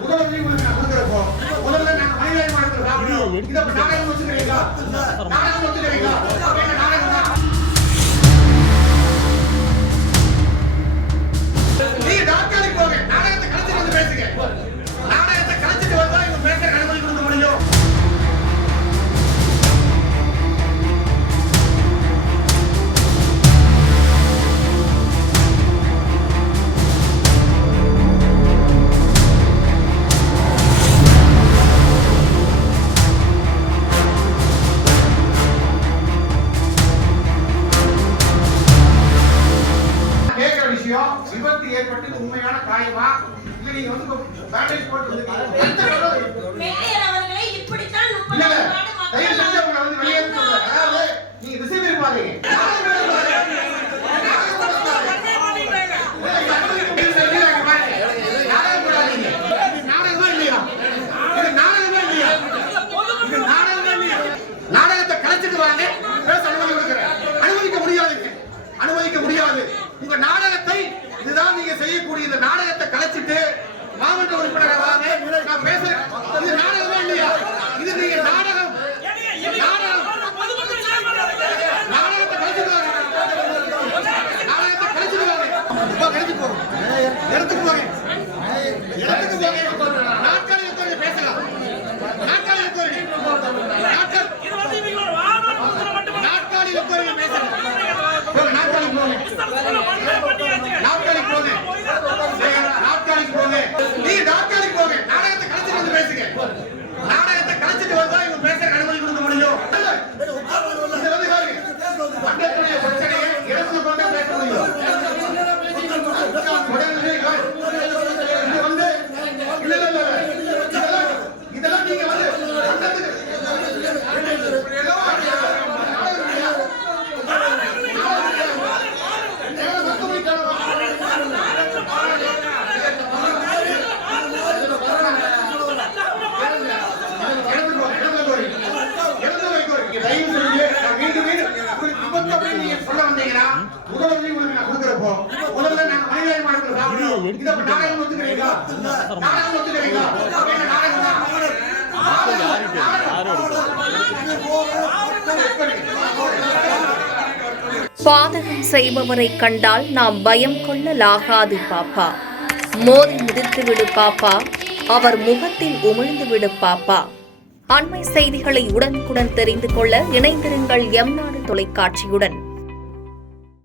முதல்ல உங்களுக்கு நான் கொடுக்குறப்போ முதல்ல நாங்க மனிதனை மாற்றணும். இதை நாடகம் வச்சுக்கிறீங்களா? நாடகம் வச்சுக்கிறீங்களா? நாடகம் தான். நீங்க டாக்டருக்கு போங்க, நாடகத்தை கலைச்சிட்டு வந்து பேசுங்க. நாடகத்தை கலைச்சிட்டு வந்தா இவங்க பேசுற அனுமதி கொடுக்க முடியும். விபத்து ஏற்பட்டு உண்மையான காயமா இல்ல நீங்க வந்து பேண்டேஜ் போட்டு அவர்களை இப்படித்தான் தயவு செஞ்சு உங்களை வந்து வெளியேற்ற சொல்றேன். அதாவது நீங்க ரிசீவ் இருப்பாதீங்க. நாடகத்தை கலைச்சிட்டு வாங்க, பேச அனுமதி கொடுக்கிறேன். அனுமதிக்க முடியாது. உங்க நாடகத்தை இதுதான் நீங்க செய்யக்கூடிய இந்த நாடகத்தை கலைச்சிட்டு மாவட்ட உறுப்பினரை வாங்க, நான் பேசுறேன். இது நாடகமே இல்லையா? இது நீங்க நாடகம் நாடகத்தை கலைச்சிட்டு வாங்க. நாடகத்தை கலைச்சிட்டு வாங்க. கலைச்சிட்டு போங்க. இடத்துக்கு போங்க. நாட்காலி எடுத்து பேசலாம். நாட்காலி எடுத்து நாட்காலி எடுத்து பேசலாம். நாட்காலிக்கு போங்க. நீங்க நாட்காலிக்கு போங்க. நாடகத்தை கலைச்சிட்டு வந்து பேசுங்க. நாடகத்தை கலைச்சிட்டு வந்தா இவங்க பேசுற அனுமதி கொடுக்க முடியும். மண்டலத்துடைய பிரச்சனையை இடத்துல கொண்டு பேச முடியும். இது வந்து இதெல்லாம் நீங்க வந்து சொல்ல வந்தீங்கன்னா முதல்ல உங்களுக்கு நான் கொடுக்குறப்போ முதல்ல நாங்க மனிதனை மாற்றணும். இதை நாடகம் வச்சுக்கிறீங்களா? நாடகம் வச்சுக்கிறீங்களா? நாடகம் தான். பாதகம் செய்பவரை கண்டால் நாம் பயம் கொள்ளலாகாது பாப்பா. மோதி மிதித்து விடு பாப்பா, அவர் முகத்தில் உமிழ்ந்து விடு பாப்பா. அண்மை செய்திகளை உடனுக்குடன் தெரிந்து கொள்ள இணைந்திருங்கள் எம் நாடு தொலைக்காட்சியுடன்.